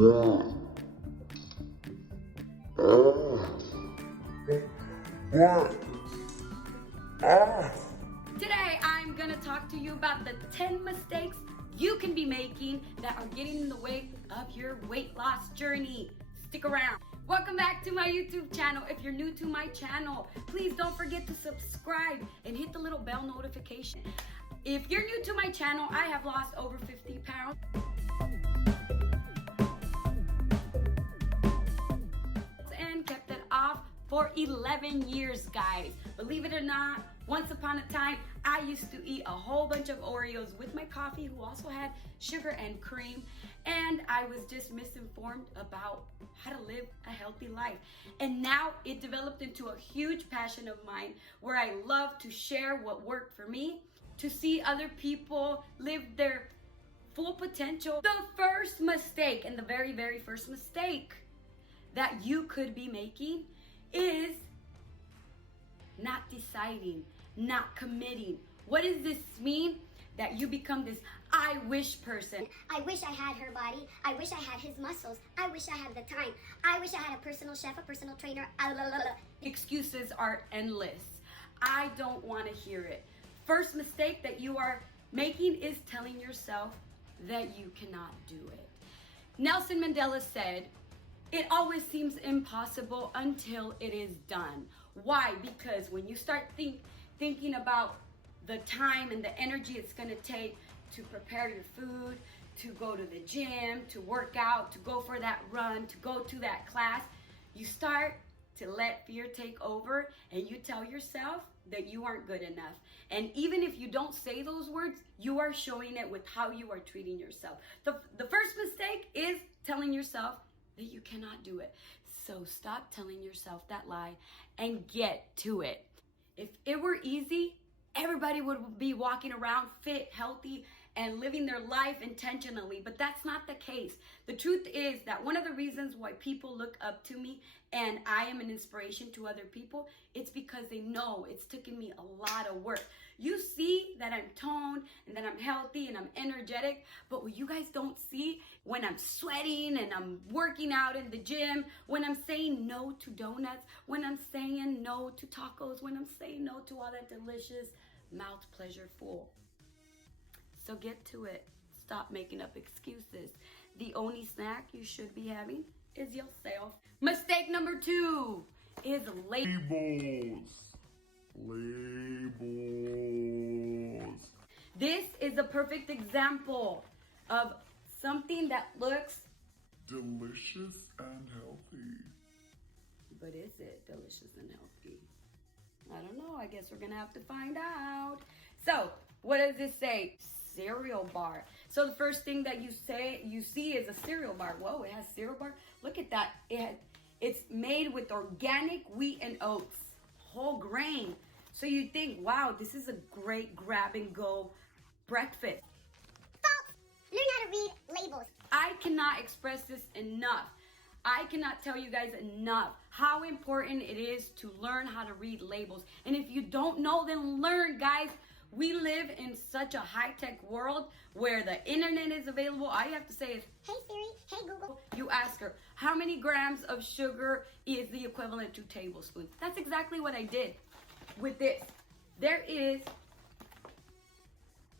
Today, I'm gonna talk to you about the 10 mistakes you can be making that are getting in the way of your weight loss journey. Stick around. Welcome back to my YouTube channel. If you're new to my channel, please don't forget to subscribe and hit the little bell notification. If you're new to my channel, I have lost over 50 pounds. And kept it off for 11 years, guys. Believe it or not, once upon a time, I used to eat a whole bunch of Oreos with my coffee, who also had sugar and cream, and I was just misinformed about how to live a healthy life. And now it developed into a huge passion of mine where I love to share what worked for me, to see other people live their full potential. The first mistake, and the very, very first mistake that you could be making is not deciding, not committing. What does this mean? That you become this I wish person. I wish I had her body. I wish I had his muscles. I wish I had the time. I wish I had a personal chef, a personal trainer. Excuses are endless. I don't want to hear it. First mistake that you are making is telling yourself that you cannot do it. Nelson Mandela said, "It always seems impossible until it is done." Why? Because when you start thinking about the time and the energy it's going to take to prepare your food, to go to the gym, to work out, to go for that run, to go to that class, you start to let fear take over and you tell yourself that you aren't good enough. And even if you don't say those words, you are showing it with how you are treating yourself. The first mistake is telling yourself that you cannot do it. So stop telling yourself that lie and get to it. If it were easy, everybody would be walking around fit, healthy, and living their life intentionally, but that's not the case. The truth is that one of the reasons why people look up to me and I am an inspiration to other people, it's because they know it's taken me a lot of work. You see that I'm toned and that I'm healthy and I'm energetic, but what you guys don't see, when I'm sweating and I'm working out in the gym, when I'm saying no to donuts, when I'm saying no to tacos, when I'm saying no to all that delicious mouth pleasure food. So get to it. Stop making up excuses. The only snack you should be having is yourself. Mistake number 2 is labels. Labels. This is a perfect example of something that looks delicious and healthy. But is it delicious and healthy? I don't know. I guess we're gonna have to find out. So, what does this say? Cereal bar. So the first thing that you see is a cereal bar. Whoa, it has cereal bar. Look at that. It's made with organic wheat and oats, whole grain. So you think, wow, this is a great grab and go breakfast. False! Learn how to read labels. I cannot express this enough. I cannot tell you guys enough how important it is to learn how to read labels. And if you don't know, then learn, guys. We live in such a high-tech world where the internet is available. All you have to say is, "Hey Siri, hey Google." You ask her, how many grams of sugar is the equivalent to tablespoons? That's exactly what I did with this. There is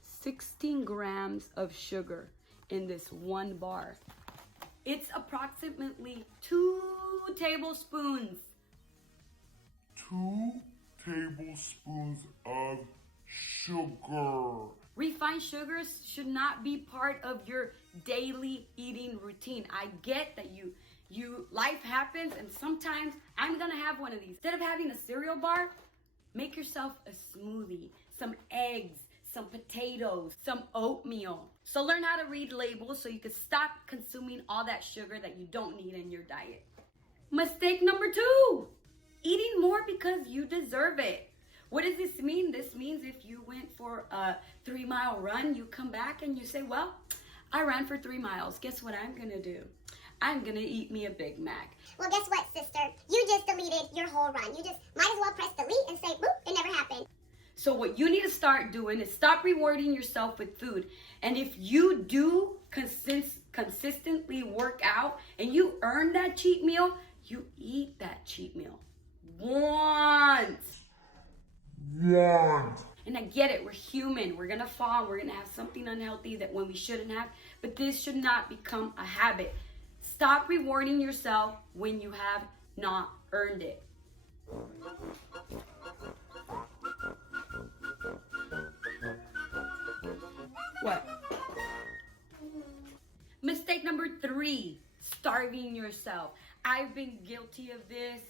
16 grams of sugar in this one bar. It's approximately 2 tablespoons. 2 tablespoons of sugar. Refined sugars should not be part of your daily eating routine. I get that life happens and sometimes I'm gonna have one of these. Instead of having a cereal bar, make yourself a smoothie, some eggs, some potatoes, some oatmeal. So learn how to read labels so you can stop consuming all that sugar that you don't need in your diet. Mistake number 2, eating more because you deserve it. What does this mean? This means if you went for a 3-mile run, you come back and you say, well, I ran for 3 miles. Guess what I'm gonna do? I'm gonna eat me a Big Mac. Well, guess what, sister? You just deleted your whole run. You just might as well press delete and say, boop, it never happened. So what you need to start doing is stop rewarding yourself with food. And if you do consistently work out and you earn that cheat meal, you eat that cheat meal once. And I get it, we're human, we're gonna fall, we're gonna have something unhealthy that when we shouldn't have, but this should not become a habit. Stop rewarding yourself when you have not earned it. What? Mistake number 3, starving yourself. I've been guilty of this.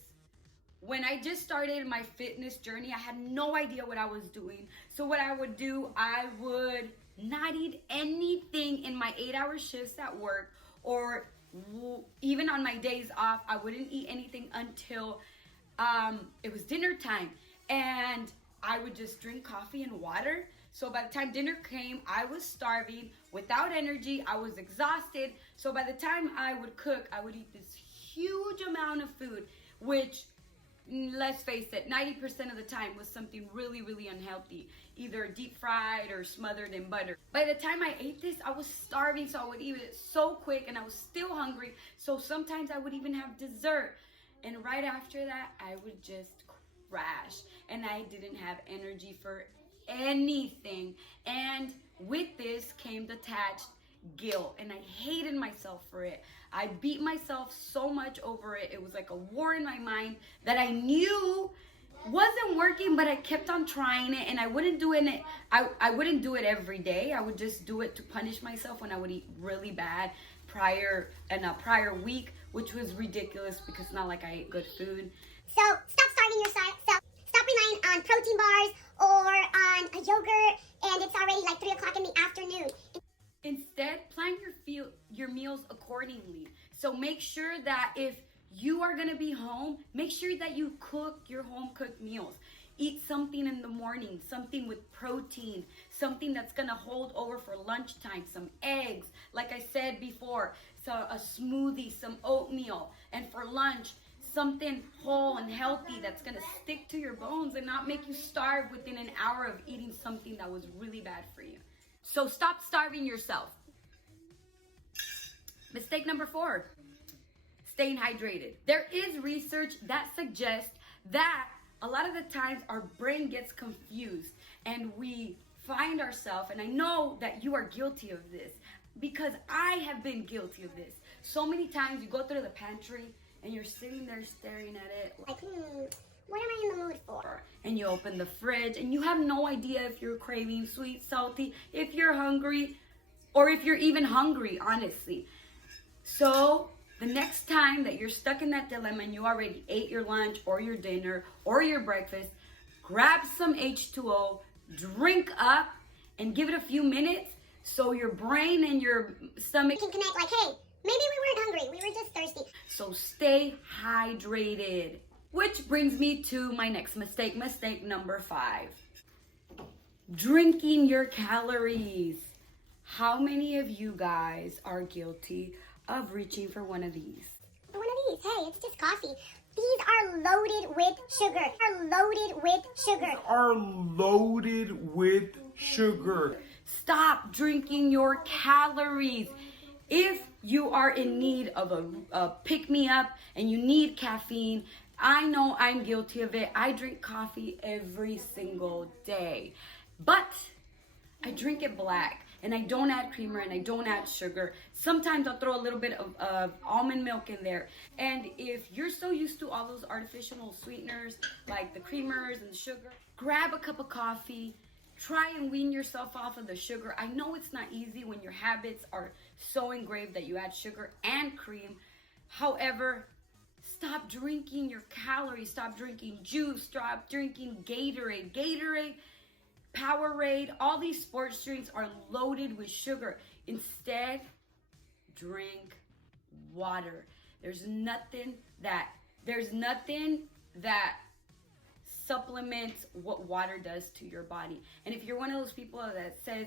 When I just started my fitness journey, I had no idea what I was doing. So what I would do, I would not eat anything in my 8-hour shifts at work, or even on my days off, I wouldn't eat anything until it was dinner time. And I would just drink coffee and water. So by the time dinner came, I was starving, without energy, I was exhausted. So by the time I would cook, I would eat this huge amount of food, which, let's face it, 90% of the time was something really, really unhealthy, either deep fried or smothered in butter. By the time I ate this, I was starving, so I would eat it so quick, and I was still hungry. So sometimes I would even have dessert. And right after that, I would just crash, and I didn't have energy for anything. And with this came detached guilt, and I hated myself for it. I beat myself so much over it. It was like a war in my mind that I knew wasn't working, but I kept on trying it, and I wouldn't do it. I wouldn't do it every day. I would just do it to punish myself when I would eat really bad in a prior week, which was ridiculous because it's not like I ate good food. So stop starving yourself. Stop relying on protein bars or on a yogurt, and it's already like 3 o'clock in the afternoon. Instead, plan your meals accordingly. So make sure that if you are going to be home, make sure that you cook your home cooked meals. Eat something in the morning, something with protein, something that's going to hold over for lunchtime, some eggs, like I said before, so a smoothie, some oatmeal, and for lunch, something whole and healthy that's going to stick to your bones and not make you starve within an hour of eating something that was really bad for you. So stop starving yourself. Mistake number 4, staying hydrated. There is research that suggests that a lot of the times our brain gets confused and we find ourselves, and I know that you are guilty of this because I have been guilty of this. So many times you go through the pantry and you're sitting there staring at it Like, what am I in the mood for? And you open the fridge and you have no idea if you're craving sweet, salty, if you're hungry, or if you're even hungry, honestly. So the next time that you're stuck in that dilemma and you already ate your lunch or your dinner or your breakfast, grab some H2O, drink up, and give it a few minutes so your brain and your stomach can connect like, hey, maybe we weren't hungry, we were just thirsty. So stay hydrated. Which brings me to my next mistake, mistake number 5. Drinking your calories. How many of you guys are guilty of reaching for one of these? One of these, hey, it's just coffee. These are loaded with sugar. Are loaded with sugar. Stop drinking your calories. If you are in need of a pick-me-up and you need caffeine, I know I'm guilty of it. I drink coffee every single day, but I drink it black and I don't add creamer and I don't add sugar. Sometimes I'll throw a little bit of almond milk in there. And if you're so used to all those artificial sweeteners like the creamers and the sugar, grab a cup of coffee. Try and wean yourself off of the sugar. I know it's not easy when your habits are so engraved that you add sugar and cream. However, stop drinking your calories. Stop drinking juice. Stop drinking Gatorade, Powerade. All these sports drinks are loaded with sugar. Instead, drink water. There's nothing that supplements what water does to your body. And if you're one of those people that says,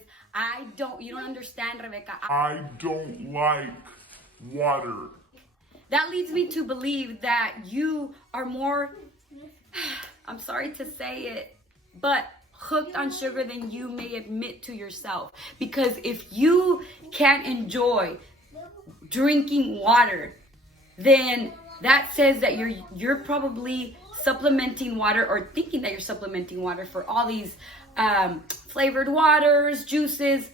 you don't understand, Rebecca. I don't like water. That leads me to believe that you are more, I'm sorry to say it, but hooked on sugar than you may admit to yourself. Because if you can't enjoy drinking water, then that says that you're probably supplementing water, or thinking that you're supplementing water for all these flavored waters, juices.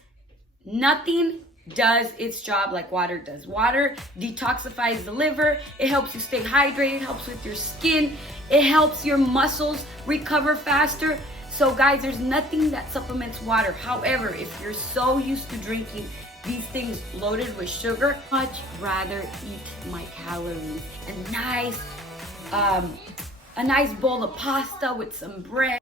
Nothing does its job like water does. Water detoxifies the liver. It helps you stay hydrated, helps with your skin. It helps your muscles recover faster. So guys, there's nothing that supplements water. However, if you're so used to drinking these things loaded with sugar, much rather eat my calories. A nice bowl of pasta with some bread.